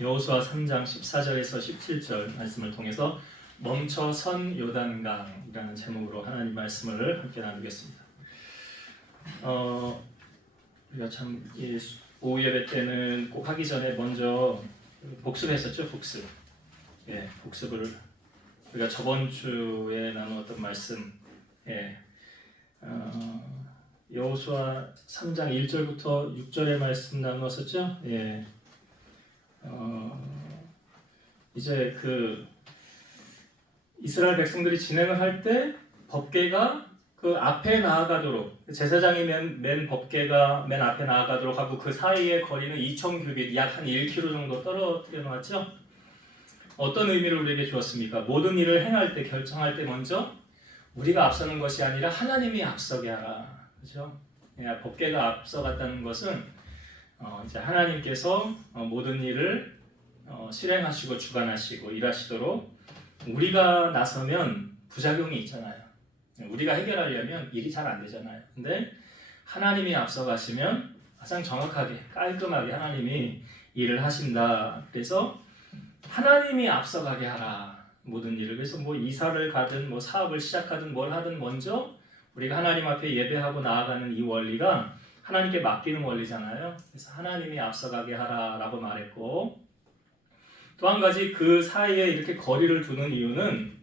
여호수아 3장 14절에서 17절 말씀을 통해서 멈춰선 요단강이라는 제목으로 하나님 말씀을 함께 나누겠습니다. 우리가 참 오후 예배 때는 꼭 하기 전에 먼저 복습했었죠. 복습. 복습을 우리가 저번 주에 나누었던 말씀, 여호수아 3장 1절부터 6절의 말씀 나누었었죠. 이제 그 이스라엘 백성들이 진행을 할 때 법궤가 그 앞에 나아가도록, 제사장이 맨 법궤가 맨 앞에 나아가도록 하고 그 사이의 거리는 2,000규빗, 약 한 1km 정도 떨어뜨려 놓았죠. 어떤 의미를 우리에게 주었습니까? 모든 일을 행할 때, 결정할 때 먼저 우리가 앞서는 것이 아니라 하나님이 앞서게 하라. 그렇죠? 법궤가 앞서갔다는 것은 이제 하나님께서 모든 일을 실행하시고 주관하시고 일하시도록, 우리가 나서면 부작용이 있잖아요. 우리가 해결하려면 일이 잘 안 되잖아요. 근데 하나님이 앞서가시면 가장 정확하게 깔끔하게 하나님이 일을 하신다. 그래서 하나님이 앞서가게 하라, 모든 일을. 그래서 뭐 이사를 가든 뭐 사업을 시작하든 뭘 하든 먼저 우리가 하나님 앞에 예배하고 나아가는 이 원리가 하나님께 맡기는 원리잖아요. 그래서 하나님이 앞서가게 하라라고 말했고, 또 한 가지 그 사이에 이렇게 거리를 두는 이유는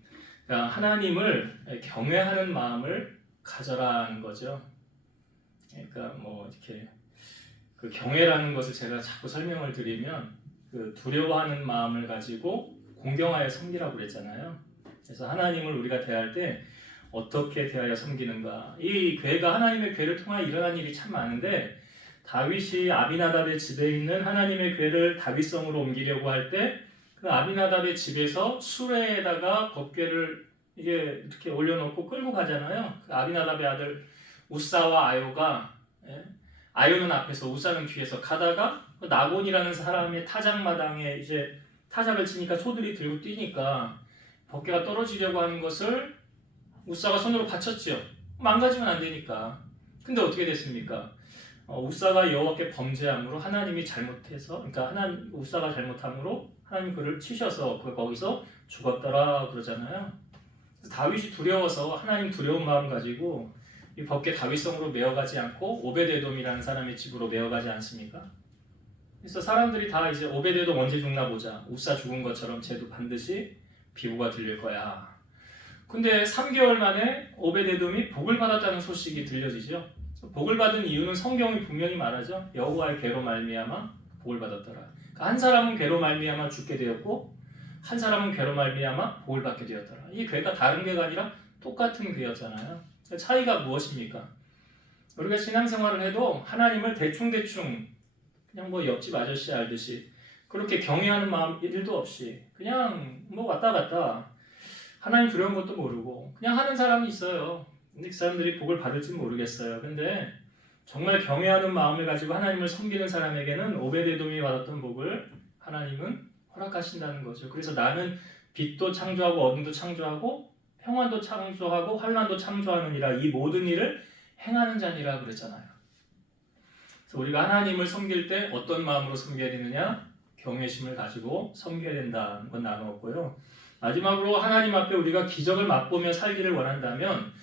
하나님을 경외하는 마음을 가져라는 거죠. 그러니까 뭐 이렇게 그 경외라는 것을 제가 자꾸 설명을 드리면 그 두려워하는 마음을 가지고 공경하여 섬기라고 그랬잖아요. 그래서 하나님을 우리가 대할 때 어떻게 대하여 섬기는가? 이 궤가 하나님의 궤를 통하여 일어난 일이 참 많은데, 다윗이 아비나답의 집에 있는 하나님의 궤를 다윗성으로 옮기려고 할 때 그 아비나답의 집에서 수레에다가 법궤를 이게 이렇게 올려놓고 끌고 가잖아요. 그 아비나답의 아들 우사와 아요가, 아요는 앞에서 우사는 뒤에서 가다가 나곤이라는 사람의 타작마당에 이제 타작을 치니까 소들이 들고 뛰니까 법궤가 떨어지려고 하는 것을 우사가 손으로 받쳤죠. 망가지면 안 되니까. 근데 어떻게 됐습니까? 우사가 여호와께 범죄함으로 하나님이 잘못해서, 그러니까 우사가 잘못함으로 하나님 그를 치셔서 거기서 죽었더라 그러잖아요. 다윗이 두려워서 하나님 두려운 마음 가지고 이 법궤 다윗성으로 메어가지 않고 오베데돔이라는 사람의 집으로 메어가지 않습니까? 그래서 사람들이 다 이제 오베데돔 언제 죽나 보자, 우사 죽은 것처럼 쟤도 반드시 비구가 들릴 거야. 근데 3개월 만에 오베데돔이 복을 받았다는 소식이 들려지죠. 복을 받은 이유는 성경이 분명히 말하죠. 여호와의 궤로 말미암아 복을 받았더라. 그러니까 한 사람은 궤로 말미암아 죽게 되었고 한 사람은 궤로 말미암아 복을 받게 되었더라. 이 궤가 다른 궤가 아니라 똑같은 궤였잖아요. 차이가 무엇입니까? 우리가 신앙생활을 해도 하나님을 대충대충 그냥 뭐 옆집 아저씨 알듯이 그렇게 경외하는 마음 1도 없이 그냥 뭐 왔다 갔다 하나님 두려운 것도 모르고 그냥 하는 사람이 있어요. 근데 그 사람들이 복을 받을지 모르겠어요. 근데 정말 경외하는 마음을 가지고 하나님을 섬기는 사람에게는 오베데돔이 받았던 복을 하나님은 허락하신다는 거죠. 그래서 나는 빛도 창조하고 어둠도 창조하고 평안도 창조하고 환난도 창조하느니라, 이 모든 일을 행하는 자니라 그랬잖아요. 그래서 우리가 하나님을 섬길 때 어떤 마음으로 섬겨야 되느냐? 경외심을 가지고 섬겨야 된다는 건 나누었고요. 마지막으로 하나님 앞에 우리가 기적을 맛보며 살기를 원한다면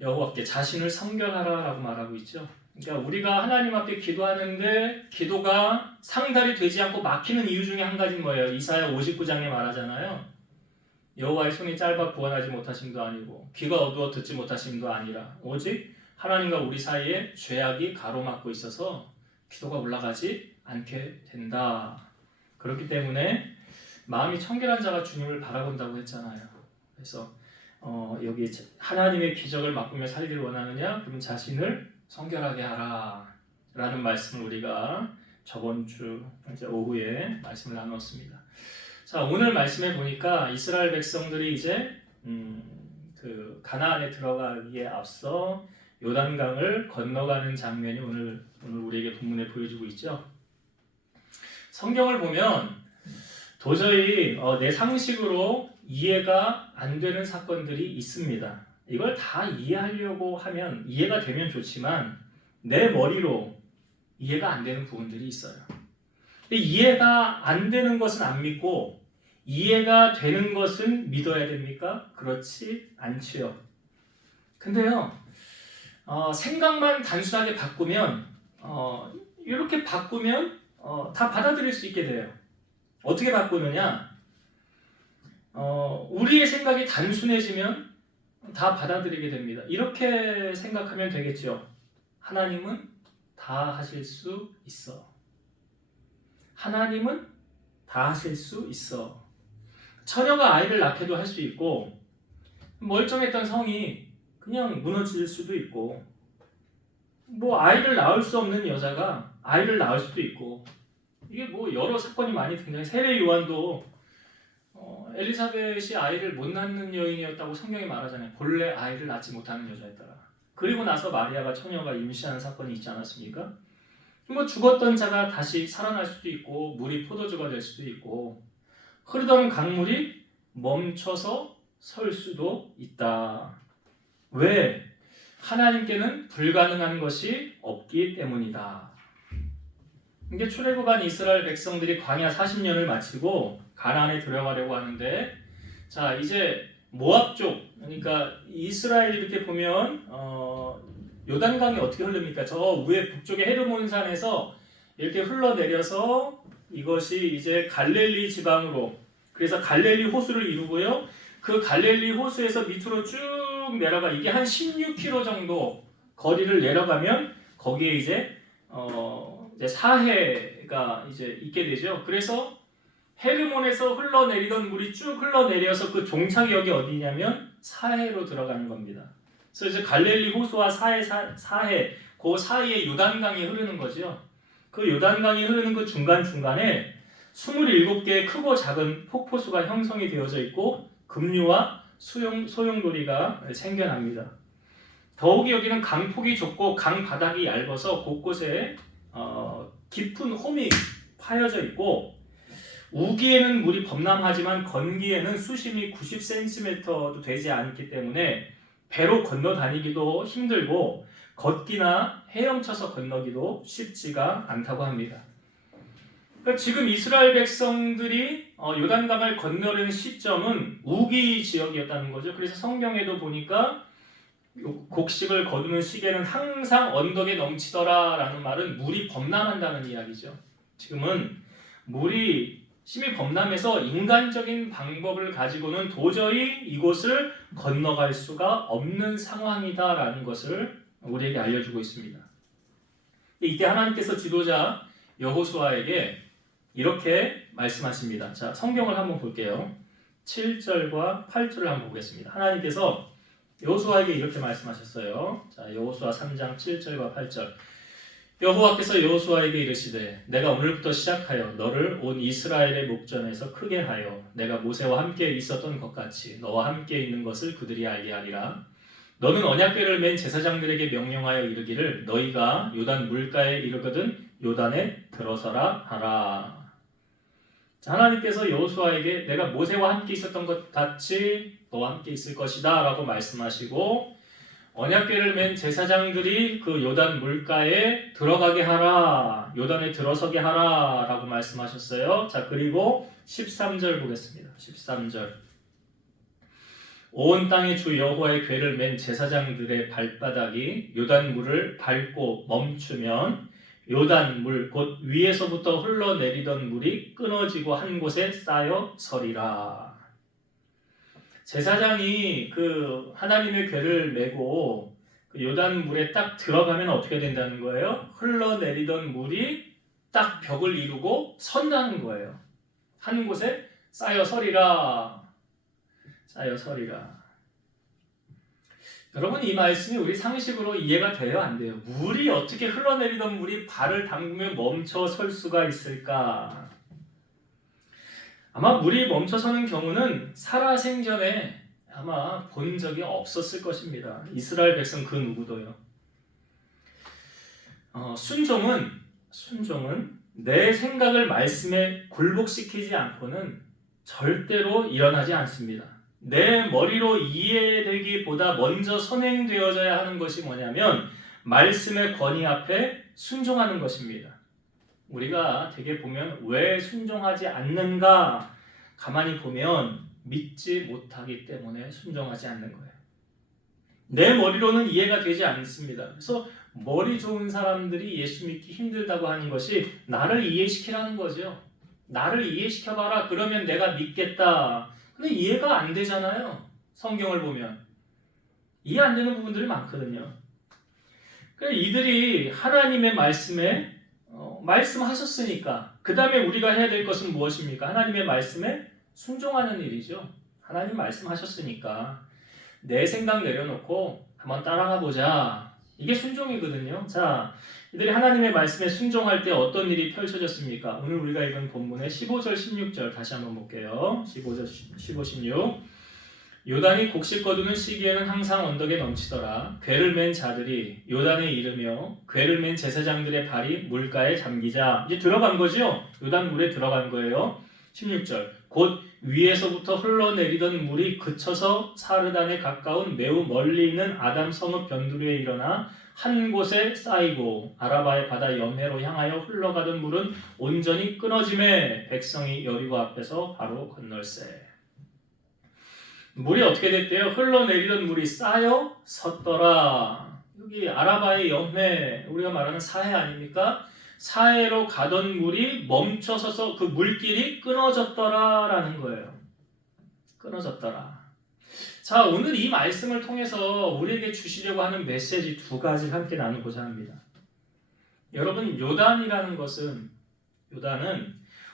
여호와께 자신을 성결하라라고 말하고 있죠. 그러니까 우리가 하나님 앞에 기도하는데 기도가 상달이 되지 않고 막히는 이유 중에 한 가지는 뭐예요? 이사야 59장에 말하잖아요. 여호와의 손이 짧아 구원하지 못하심도 아니고 귀가 어두워 듣지 못하심도 아니라 오직 하나님과 우리 사이에 죄악이 가로막고 있어서 기도가 올라가지 않게 된다. 그렇기 때문에 마음이 청결한 자가 주님을 바라본다고 했잖아요. 그래서 여기 하나님의 기적을 맛보며 살기를 원하느냐? 그럼 자신을 성결하게 하라 라는 말씀을 우리가 저번 주 이제 오후에 말씀을 나누었습니다. 자, 오늘 말씀에 보니까 이스라엘 백성들이 이제 그 가나안에 들어가기에 앞서 요단강을 건너가는 장면이 오늘 우리에게 본문에 보여주고 있죠. 성경을 보면 도저히 내 상식으로 이해가 안 되는 사건들이 있습니다. 이걸 다 이해하려고 하면 이해가 되면 좋지만 내 머리로 이해가 안 되는 부분들이 있어요. 이해가 안 되는 것은 안 믿고 이해가 되는 것은 믿어야 됩니까? 그렇지 않지요. 근데요, 생각만 단순하게 바꾸면 이렇게 바꾸면 다 받아들일 수 있게 돼요. 어떻게 바꾸느냐? 우리의 생각이 단순해지면 다 받아들이게 됩니다. 이렇게 생각하면 되겠죠. 하나님은 다 하실 수 있어. 하나님은 다 하실 수 있어. 처녀가 아이를 낳게도 할 수 있고 멀쩡했던 성이 그냥 무너질 수도 있고 아이를 낳을 수 없는 여자가 아이를 낳을 수도 있고 이게 여러 사건이 많이 등장해. 세례 요한도 엘리사벳이 아이를 못 낳는 여인이었다고 성경이 말하잖아요. 본래 아이를 낳지 못하는 여자였더라. 그리고 나서 마리아가 처녀가 임신한 사건이 있지 않았습니까? 죽었던 자가 다시 살아날 수도 있고 물이 포도주가 될 수도 있고 흐르던 강물이 멈춰서 설 수도 있다. 왜? 하나님께는 불가능한 것이 없기 때문이다. 이게 출애굽한 이스라엘 백성들이 광야 40년을 마치고 가나안에 들어가려고 하는데, 자 이제 모압 쪽, 그러니까 이스라엘이 이렇게 보면 요단강이 어떻게 흐릅니까? 저 위에 북쪽의 헤르몬 산에서 이렇게 흘러내려서 이것이 이제 갈릴리 지방으로, 그래서 갈릴리 호수를 이루고요. 그 갈릴리 호수에서 밑으로 쭉 내려가, 이게 한 16km 정도 거리를 내려가면 거기에 이제 사해가 이제 있게 되죠. 그래서 헤르몬에서 흘러내리던 물이 쭉 흘러내려서 그 종착역이 어디냐면 사해로 들어가는 겁니다. 그래서 이제 갈릴리 호수와 사해 그 사이에 요단강이 흐르는 거죠. 그 요단강이 흐르는 그 중간중간에 27개의 크고 작은 폭포수가 형성이 되어져 있고 급류와 소용돌이가 생겨납니다. 더욱이 여기는 강폭이 좁고 강 바닥이 얇아서 곳곳에 깊은 홈이 파여져 있고, 우기에는 물이 범람하지만 건기에는 수심이 90cm도 되지 않기 때문에 배로 건너 다니기도 힘들고 걷기나 헤엄쳐서 건너기도 쉽지가 않다고 합니다. 그러니까 지금 이스라엘 백성들이 요단강을 건너려는 시점은 우기 지역이었다는 거죠. 그래서 성경에도 보니까 곡식을 거두는 시기에는 항상 언덕에 넘치더라 라는 말은 물이 범람한다는 이야기죠. 지금은 물이 심히 범람해서 인간적인 방법을 가지고는 도저히 이곳을 건너갈 수가 없는 상황이다 라는 것을 우리에게 알려주고 있습니다. 이때 하나님께서 지도자 여호수아에게 이렇게 말씀하십니다. 자, 성경을 한번 볼게요. 7절과 8절을 한번 보겠습니다. 하나님께서 여호수아에게 이렇게 말씀하셨어요. 자, 여호수아 3장 7절과 8절. 여호와께서 여호수아에게 이르시되 내가 오늘부터 시작하여 너를 온 이스라엘의 목전에서 크게 하여 내가 모세와 함께 있었던 것 같이 너와 함께 있는 것을 그들이 알게 하리라. 너는 언약궤를 맨 제사장들에게 명령하여 이르기를 너희가 요단 물가에 이르거든 요단에 들어서라 하라. 자, 하나님께서 여호수아에게 내가 모세와 함께 있었던 것 같이 너와 함께 있을 것이다 라고 말씀하시고, 언약궤를 맨 제사장들이 그 요단 물가에 들어가게 하라, 요단에 들어서게 하라 라고 말씀하셨어요. 자, 그리고 13절 보겠습니다. 13절. 온 땅의 주 여호와의 궤를 맨 제사장들의 발바닥이 요단 물을 밟고 멈추면 요단 물 곧 위에서부터 흘러내리던 물이 끊어지고 한 곳에 쌓여 서리라. 제사장이 그 하나님의 궤를 메고 그 요단 물에 딱 들어가면 어떻게 된다는 거예요? 흘러내리던 물이 딱 벽을 이루고 선다는 거예요. 한 곳에 쌓여 서리라. 쌓여 서리라. 여러분, 이 말씀이 우리 상식으로 이해가 돼요? 안 돼요? 물이 어떻게 흘러내리던 물이 발을 담그면 멈춰 설 수가 있을까? 아마 물이 멈춰서는 경우는 살아생전에 아마 본 적이 없었을 것입니다. 이스라엘 백성 그 누구도요. 순종은 내 생각을 말씀에 굴복시키지 않고는 절대로 일어나지 않습니다. 내 머리로 이해되기보다 먼저 선행되어져야 하는 것이 뭐냐면 말씀의 권위 앞에 순종하는 것입니다. 우리가 되게 보면 왜 순종하지 않는가 가만히 보면 믿지 못하기 때문에 순종하지 않는 거예요. 내 머리로는 이해가 되지 않습니다. 그래서 머리 좋은 사람들이 예수 믿기 힘들다고 하는 것이 나를 이해시키라는 거죠. 나를 이해시켜봐라. 그러면 내가 믿겠다. 근데 이해가 안 되잖아요. 성경을 보면. 이해 안 되는 부분들이 많거든요. 그래서 이들이 하나님의 말씀에 말씀하셨으니까 그 다음에 우리가 해야 될 것은 무엇입니까? 하나님의 말씀에 순종하는 일이죠. 하나님 말씀하셨으니까 내 생각 내려놓고 한번 따라가 보자. 이게 순종이거든요. 자, 이들이 하나님의 말씀에 순종할 때 어떤 일이 펼쳐졌습니까? 오늘 우리가 읽은 본문의 15절, 16절 다시 한번 볼게요. 15절, 15, 16. 요단이 곡식 거두는 시기에는 항상 언덕에 넘치더라. 궤를 맨 자들이 요단에 이르며 궤를 맨 제사장들의 발이 물가에 잠기자. 이제 들어간 거죠? 요단 물에 들어간 거예요. 16절. 곧 위에서부터 흘러내리던 물이 그쳐서 사르단에 가까운 매우 멀리 있는 아담 성읍 변두리에 일어나 한 곳에 쌓이고 아라바의 바다 연해로 향하여 흘러가던 물은 온전히 끊어짐에 백성이 여리고 앞에서 바로 건널세. 물이 어떻게 됐대요? 흘러내리던 물이 쌓여 섰더라. 여기 아라바의 연해, 우리가 말하는 사해 아닙니까? 사해로 가던 물이 멈춰서서 그 물길이 끊어졌더라라는 거예요. 끊어졌더라. 자, 오늘 이 말씀을 통해서 우리에게 주시려고 하는 메시지 두 가지를 함께 나누고자 합니다. 여러분, 요단은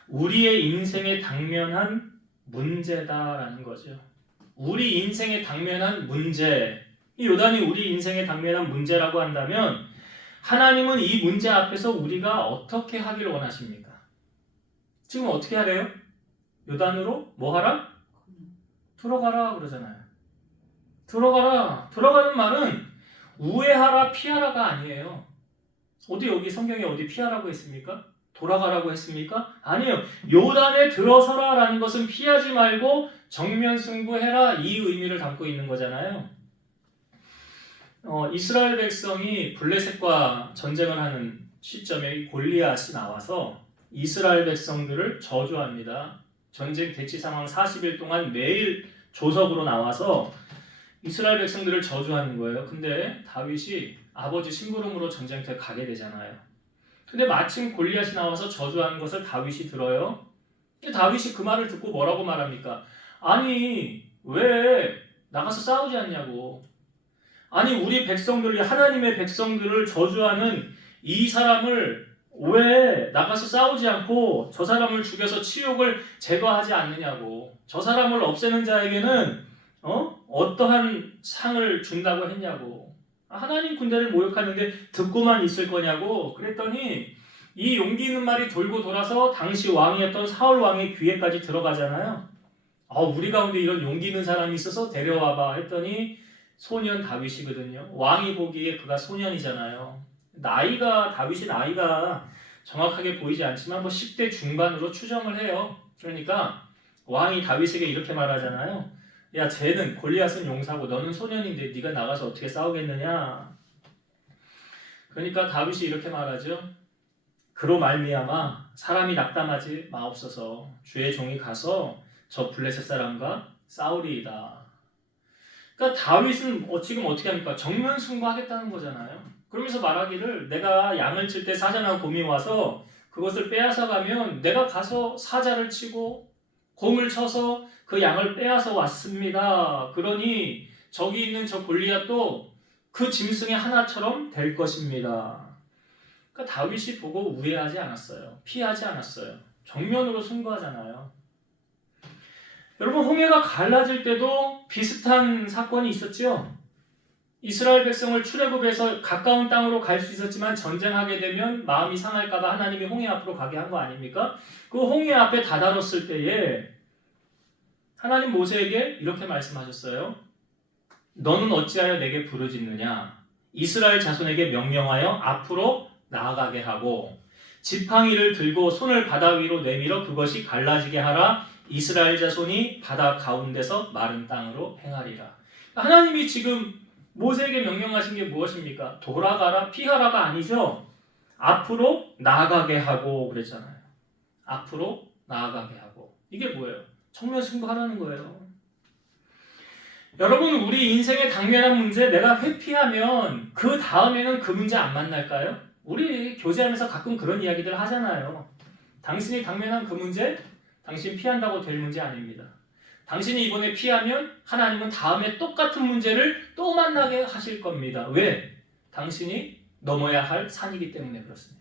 우리의 인생에 당면한 문제다라는 거죠. 우리 인생에 당면한 문제. 이 요단이 우리 인생에 당면한 문제라고 한다면 하나님은 이 문제 앞에서 우리가 어떻게 하기를 원하십니까? 지금 어떻게 하래요? 요단으로 뭐 하라? 들어가라 그러잖아요. 들어가라. 들어가는 말은 우회하라, 피하라가 아니에요. 어디 여기 성경에 어디 피하라고 했습니까? 돌아가라고 했습니까? 아니에요. 요단에 들어서라라는 것은 피하지 말고 정면 승부해라 이 의미를 담고 있는 거잖아요. 이스라엘 백성이 블레셋과 전쟁을 하는 시점에 골리앗이 나와서 이스라엘 백성들을 저주합니다. 전쟁 대치 상황 40일 동안 매일 조석으로 나와서 이스라엘 백성들을 저주하는 거예요. 근데 다윗이 아버지 심부름으로 전쟁터에 가게 되잖아요. 근데 마침 골리앗이 나와서 저주하는 것을 다윗이 들어요. 다윗이 그 말을 듣고 뭐라고 말합니까? 아니 왜 나가서 싸우지 않냐고. 아니 우리 백성들이 하나님의 백성들을 저주하는 이 사람을 왜 나가서 싸우지 않고 저 사람을 죽여서 치욕을 제거하지 않느냐고. 저 사람을 없애는 자에게는 어떠한 상을 준다고 했냐고. 하나님 군대를 모욕하는데 듣고만 있을 거냐고. 그랬더니 이 용기 있는 말이 돌고 돌아서 당시 왕이었던 사울 왕의 귀에까지 들어가잖아요. 우리 가운데 이런 용기 있는 사람이 있어서 데려와봐 했더니 소년 다윗이거든요. 왕이 보기에 그가 소년이잖아요. 다윗이 나이가 정확하게 보이지 않지만 10대 중반으로 추정을 해요. 그러니까 왕이 다윗에게 이렇게 말하잖아요. 야, 쟤는 골리앗은 용사고 너는 소년인데 네가 나가서 어떻게 싸우겠느냐. 그러니까 다윗이 이렇게 말하죠. 그로 말미암아 사람이 낙담하지 마옵소서. 주의 종이 가서 저 블레셋 사람과 싸우리이다. 그러니까 다윗은 지금 어떻게 합니까? 정면 승부하겠다는 거잖아요. 그러면서 말하기를 내가 양을 칠 때 사자나 곰이 와서 그것을 빼앗아 가면 내가 가서 사자를 치고 곰을 쳐서 그 양을 빼앗아 왔습니다. 그러니 저기 있는 저 골리앗도 그 짐승의 하나처럼 될 것입니다. 그러니까 다윗이 보고 우회하지 않았어요. 피하지 않았어요. 정면으로 승부하잖아요. 여러분, 홍해가 갈라질 때도 비슷한 사건이 있었죠. 이스라엘 백성을 출애굽해서 가까운 땅으로 갈 수 있었지만 전쟁하게 되면 마음이 상할까 봐 하나님이 홍해 앞으로 가게 한 거 아닙니까? 그 홍해 앞에 다다랐을 때에 하나님 모세에게 이렇게 말씀하셨어요. 너는 어찌하여 내게 부르짖느냐? 이스라엘 자손에게 명령하여 앞으로 나아가게 하고 지팡이를 들고 손을 바다 위로 내밀어 그것이 갈라지게 하라. 이스라엘 자손이 바다 가운데서 마른 땅으로 행하리라. 하나님이 지금 모세에게 명령하신 게 무엇입니까? 돌아가라, 피하라가 아니죠. 앞으로 나아가게 하고 그랬잖아요. 앞으로 나아가게 하고. 이게 뭐예요? 정면 승부하라는 거예요. 여러분, 우리 인생의 당면한 문제 내가 회피하면 그 다음에는 그 문제 안 만날까요? 우리 교제하면서 가끔 그런 이야기들 하잖아요. 당신이 당면한 그 문제, 당신 피한다고 될 문제 아닙니다. 당신이 이번에 피하면 하나님은 다음에 똑같은 문제를 또 만나게 하실 겁니다. 왜? 당신이 넘어야 할 산이기 때문에 그렇습니다.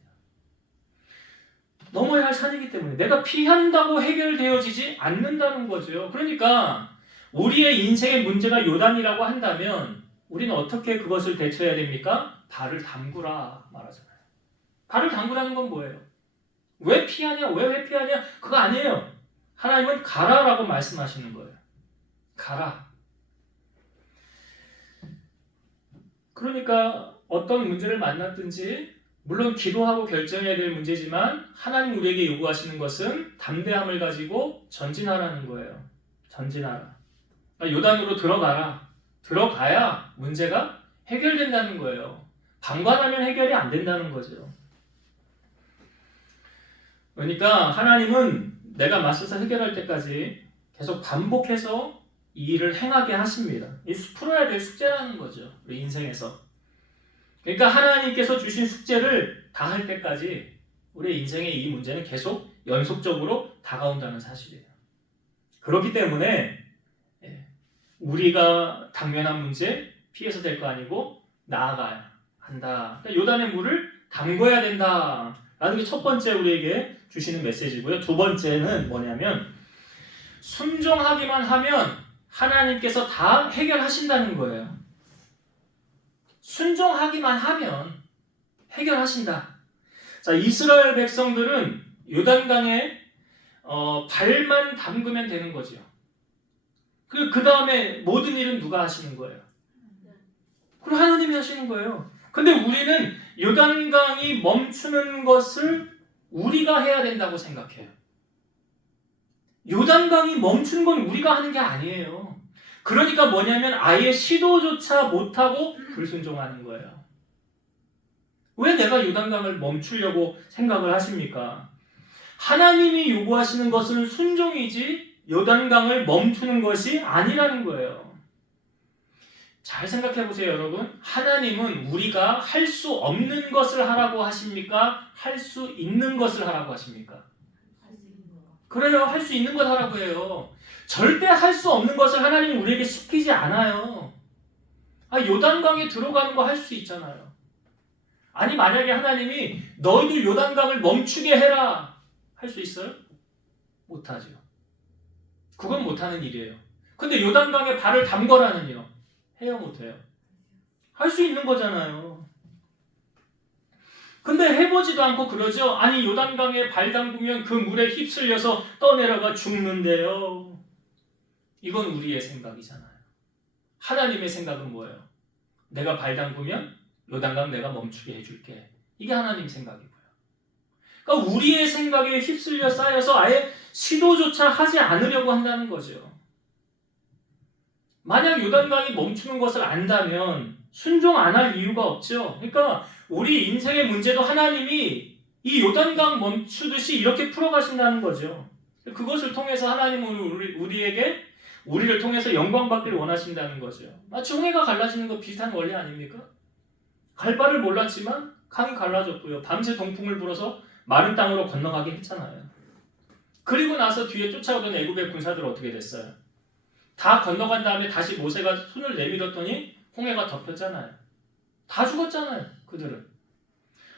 넘어야 할 산이기 때문에 내가 피한다고 해결되어지지 않는다는 거죠. 그러니까 우리의 인생의 문제가 요단이라고 한다면 우리는 어떻게 그것을 대처해야 됩니까? 발을 담그라 말하잖아요. 발을 담그라는 건 뭐예요? 왜 피하냐? 왜 회피하냐? 그거 아니에요. 하나님은 가라라고 말씀하시는 거예요. 가라. 그러니까 어떤 문제를 만났든지 물론 기도하고 결정해야 될 문제지만 하나님 우리에게 요구하시는 것은 담대함을 가지고 전진하라는 거예요. 전진하라. 그러니까 요단으로 들어가라. 들어가야 문제가 해결된다는 거예요. 방관하면 해결이 안 된다는 거죠. 그러니까 하나님은 내가 맞서서 해결할 때까지 계속 반복해서 이 일을 행하게 하십니다. 이 풀어야 될 숙제라는 거죠. 우리 인생에서. 그러니까 하나님께서 주신 숙제를 다 할 때까지 우리 인생의 이 문제는 계속 연속적으로 다가온다는 사실이에요. 그렇기 때문에 우리가 당면한 문제 피해서 될 거 아니고 나아가야 한다. 그러니까 요단의 물을 담궈야 된다라는 게 첫 번째 우리에게 주시는 메시지고요. 두 번째는 뭐냐면 순종하기만 하면 하나님께서 다 해결하신다는 거예요. 순종하기만 하면 해결하신다. 자, 이스라엘 백성들은 요단강에 발만 담그면 되는 거죠. 그 다음에 모든 일은 누가 하시는 거예요? 그럼 하나님이 하시는 거예요. 근데 우리는 요단강이 멈추는 것을 우리가 해야 된다고 생각해요. 요단강이 멈추는 건 우리가 하는 게 아니에요. 그러니까 뭐냐면 아예 시도조차 못하고 불순종하는 거예요. 왜 내가 요단강을 멈추려고 생각을 하십니까? 하나님이 요구하시는 것은 순종이지 요단강을 멈추는 것이 아니라는 거예요. 잘 생각해 보세요, 여러분. 하나님은 우리가 할 수 없는 것을 하라고 하십니까? 할 수 있는 것을 하라고 하십니까? 그래요, 할 수 있는 것 하라고 해요. 절대 할 수 없는 것을 하나님이 우리에게 시키지 않아요. 요단강에 들어가는 거 할 수 있잖아요. 아니, 만약에 하나님이 너희들 요단강을 멈추게 해라 할 수 있어요? 못하죠. 그건 못하는 일이에요. 근데 요단강에 발을 담거라는요, 해요, 못해요? 할 수 있는 거잖아요. 근데 해보지도 않고 그러죠. 아니, 요단강에 발 담그면 그 물에 휩쓸려서 떠내려가 죽는데요. 이건 우리의 생각이잖아요. 하나님의 생각은 뭐예요? 내가 발 담그면 요단강 내가 멈추게 해줄게. 이게 하나님 생각이고요. 그러니까 우리의 생각에 휩쓸려 쌓여서 아예 시도조차 하지 않으려고 한다는 거죠. 만약 요단강이 멈추는 것을 안다면 순종 안 할 이유가 없죠. 그러니까 우리 인생의 문제도 하나님이 이 요단강 멈추듯이 이렇게 풀어가신다는 거죠. 그것을 통해서 하나님은 우리를 통해서 영광받기를 원하신다는 거죠. 마치 홍해가 갈라지는 거 비슷한 원리 아닙니까? 갈 바를 몰랐지만 강이 갈라졌고요. 밤새 동풍을 불어서 마른 땅으로 건너가게 했잖아요. 그리고 나서 뒤에 쫓아오던 애굽의 군사들은 어떻게 됐어요? 다 건너간 다음에 다시 모세가 손을 내밀었더니 홍해가 덮였잖아요. 다 죽었잖아요, 그들은.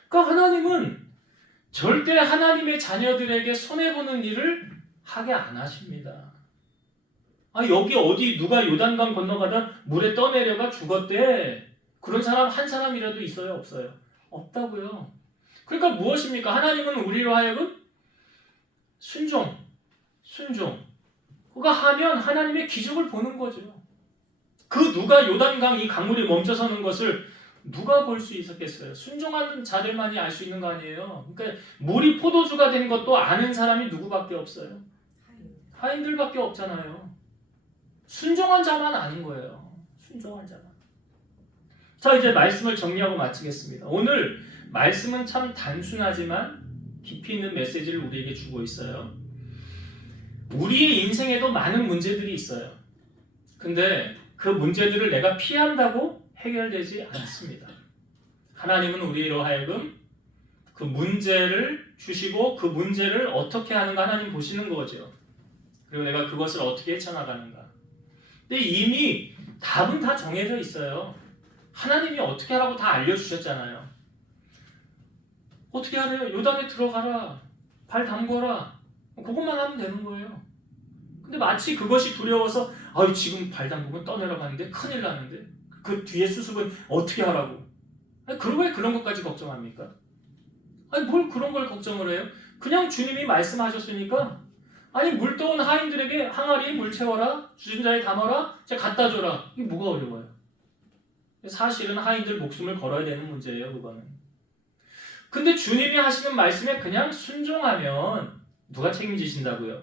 그러니까 하나님은 절대 하나님의 자녀들에게 손해보는 일을 하게 안 하십니다. 여기 어디 누가 요단강 건너가다 물에 떠내려가 죽었대. 그런 사람 한 사람이라도 있어요, 없어요? 없다고요. 그러니까 무엇입니까? 하나님은 우리로 하여금 순종. 그가 하면 하나님의 기적을 보는 거죠. 그 누가 요단강 이 강물이 멈춰서는 것을 누가 볼 수 있었겠어요? 순종하는 자들만이 알 수 있는 거 아니에요. 그러니까 물이 포도주가 된 것도 아는 사람이 누구밖에 없어요? 하인들밖에 없잖아요. 순종한 자만 아는 거예요. 순종한 자만. 자, 이제 말씀을 정리하고 마치겠습니다. 오늘 말씀은 참 단순하지만 깊이 있는 메시지를 우리에게 주고 있어요. 우리의 인생에도 많은 문제들이 있어요. 근데 그 문제들을 내가 피한다고 해결되지 않습니다. 하나님은 우리로 하여금 그 문제를 주시고 그 문제를 어떻게 하는가 하나님 보시는 거죠. 그리고 내가 그것을 어떻게 헤쳐나가는가. 근데 이미 답은 다 정해져 있어요. 하나님이 어떻게 하라고 다 알려주셨잖아요. 어떻게 하래요? 요단에 들어가라. 발 담궈라. 그것만 하면 되는 거예요. 근데 마치 그것이 두려워서 지금 발 담그면 떠내려 가는데 큰일 나는데 그 뒤에 수습은 어떻게 하라고. 그리고 왜 그런 것까지 걱정합니까? 뭘 그런 걸 걱정을 해요? 그냥 주님이 말씀하셨으니까 물 떠온 하인들에게 항아리에 물 채워라. 주진 자에 담아라. 갖다 줘라. 이게 뭐가 어려워요? 사실은 하인들 목숨을 걸어야 되는 문제예요. 그거는. 근데 주님이 하시는 말씀에 그냥 순종하면 누가 책임지신다고요?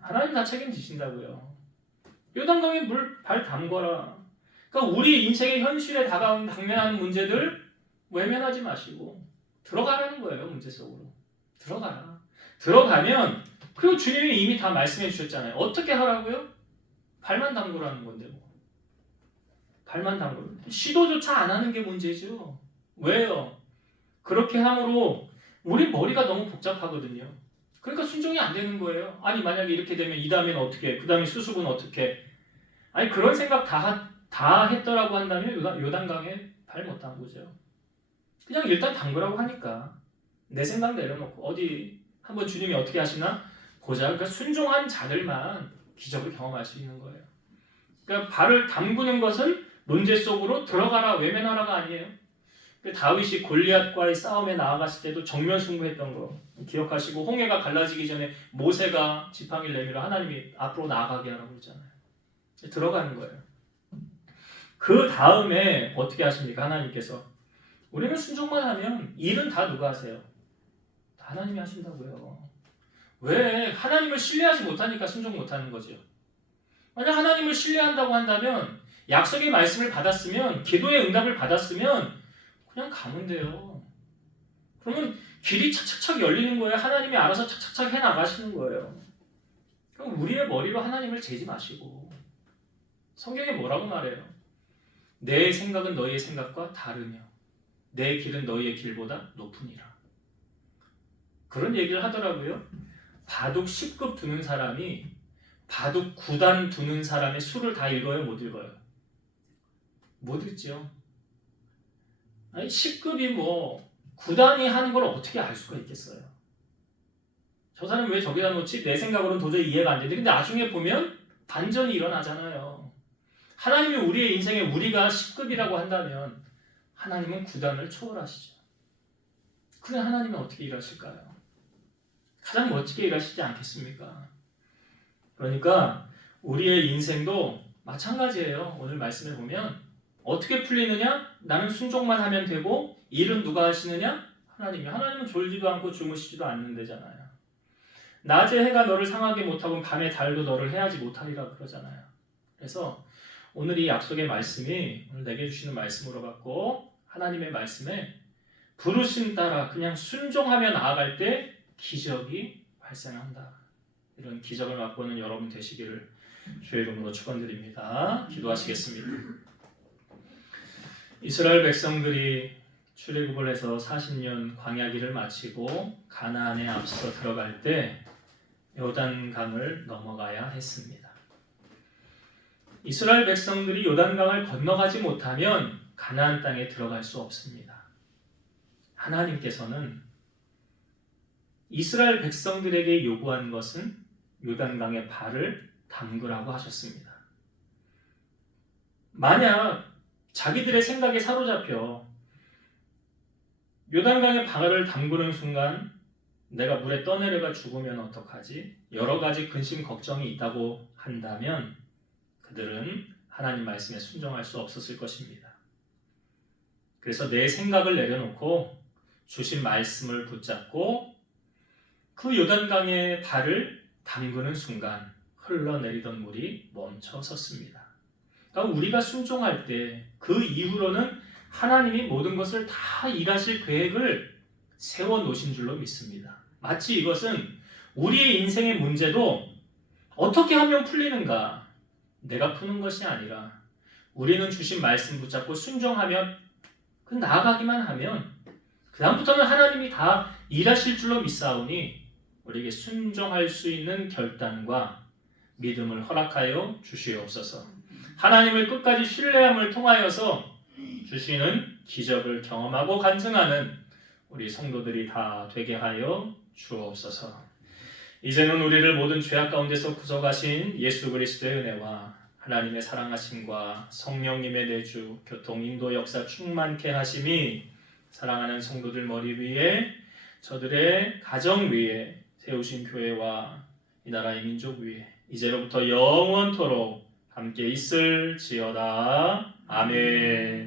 하나님 다 책임지신다고요. 요단강에 물 발 담궈라. 그러니까 우리 인생의 현실에 당면하는 문제들 외면하지 마시고 들어가라는 거예요. 문제 속으로. 들어가라. 들어가면 그리고 주님이 이미 다 말씀해 주셨잖아요. 어떻게 하라고요? 발만 담그라는 건데 뭐. 발만 담그라. 시도조차 안 하는 게 문제죠. 왜요? 그렇게 함으로 우리 머리가 너무 복잡하거든요. 그러니까 순종이 안 되는 거예요. 만약에 이렇게 되면 이 다음에는 어떻게, 그 다음에 수습은 어떻게. 그런 생각 다 했더라고 한다면 요단강에 발 못 담그죠. 그냥 일단 담그라고 하니까 내 생각 내려놓고 어디 한번 주님이 어떻게 하시나 보자. 그러니까 순종한 자들만 기적을 경험할 수 있는 거예요. 그러니까 발을 담그는 것은 문제 속으로 들어가라, 외면하라가 아니에요. 다윗이 골리앗과의 싸움에 나아갔을 때도 정면 승부했던 거 기억하시고 홍해가 갈라지기 전에 모세가 지팡이를 내밀어 하나님이 앞으로 나아가게 하라고 그러잖아요. 들어가는 거예요. 그 다음에 어떻게 하십니까? 하나님께서 우리는 순종만 하면 일은 다 누가 하세요? 다 하나님이 하신다고요. 왜? 하나님을 신뢰하지 못하니까 순종 못하는 거죠. 만약 하나님을 신뢰한다고 한다면 약속의 말씀을 받았으면 기도의 응답을 받았으면 그냥 가면 돼요. 그러면 길이 착착착 열리는 거예요. 하나님이 알아서 착착착 해나가시는 거예요. 그럼 우리의 머리로 하나님을 재지 마시고 성경에 뭐라고 말해요? 내 생각은 너희의 생각과 다르며 내 길은 너희의 길보다 높으니라. 그런 얘기를 하더라고요. 바둑 10급 두는 사람이 바둑 9단 두는 사람의 수를 다 읽어요? 못 읽어요? 못 읽죠. 10급이 9단이 하는 걸 어떻게 알 수가 있겠어요? 저 사람 왜 저기다 놓지? 내 생각으로는 도저히 이해가 안 되는데 근데 나중에 보면 반전이 일어나잖아요. 하나님이 우리의 인생에 우리가 10급이라고 한다면 하나님은 9단을 초월하시죠. 그래 하나님은 어떻게 일하실까요? 가장 멋지게 일하시지 않겠습니까? 그러니까 우리의 인생도 마찬가지예요. 오늘 말씀에 보면 어떻게 풀리느냐? 나는 순종만 하면 되고 일은 누가 하시느냐? 하나님이. 하나님은 졸지도 않고 주무시지도 않는다잖아요. 낮에 해가 너를 상하게 못하고 밤에 달도 너를 해하지 못하리라 그러잖아요. 그래서 오늘 이 약속의 말씀이 오늘 내게 주시는 말씀으로 갖고 하나님의 말씀에 부르심 따라 그냥 순종하며 나아갈 때 기적이 발생한다. 이런 기적을 맛보는 여러분 되시기를 주의 이름으로 축원드립니다. 기도하시겠습니다. 이스라엘 백성들이 출애굽을 해서 40년 광야길을 마치고 가나안에 앞서 들어갈 때 요단강을 넘어가야 했습니다. 이스라엘 백성들이 요단강을 건너가지 못하면 가나안 땅에 들어갈 수 없습니다. 하나님께서는 이스라엘 백성들에게 요구한 것은 요단강에 발을 담그라고 하셨습니다. 만약 자기들의 생각에 사로잡혀 요단강에 발을 담그는 순간 내가 물에 떠내려가 죽으면 어떡하지? 여러 가지 근심 걱정이 있다고 한다면 그들은 하나님 말씀에 순종할 수 없었을 것입니다. 그래서 내 생각을 내려놓고 주신 말씀을 붙잡고 그 요단강에 발을 담그는 순간 흘러내리던 물이 멈춰 섰습니다. 그러니까 우리가 순종할 때 그 이후로는 하나님이 모든 것을 다 일하실 계획을 세워놓으신 줄로 믿습니다. 마치 이것은 우리의 인생의 문제도 어떻게 하면 풀리는가 내가 푸는 것이 아니라 우리는 주신 말씀 붙잡고 순종하면 그 나아가기만 하면 그 다음부터는 하나님이 다 일하실 줄로 믿사오니 우리에게 순종할 수 있는 결단과 믿음을 허락하여 주시옵소서. 하나님을 끝까지 신뢰함을 통하여서 주시는 기적을 경험하고 간증하는 우리 성도들이 다 되게 하여 주옵소서. 이제는 우리를 모든 죄악 가운데서 구속하신 예수 그리스도의 은혜와 하나님의 사랑하심과 성령님의 내주, 교통, 인도, 역사 충만케 하심이 사랑하는 성도들 머리 위에 저들의 가정 위에 세우신 교회와 이 나라의 민족 위에 이제로부터 영원토록 함께 있을지어다. 아멘.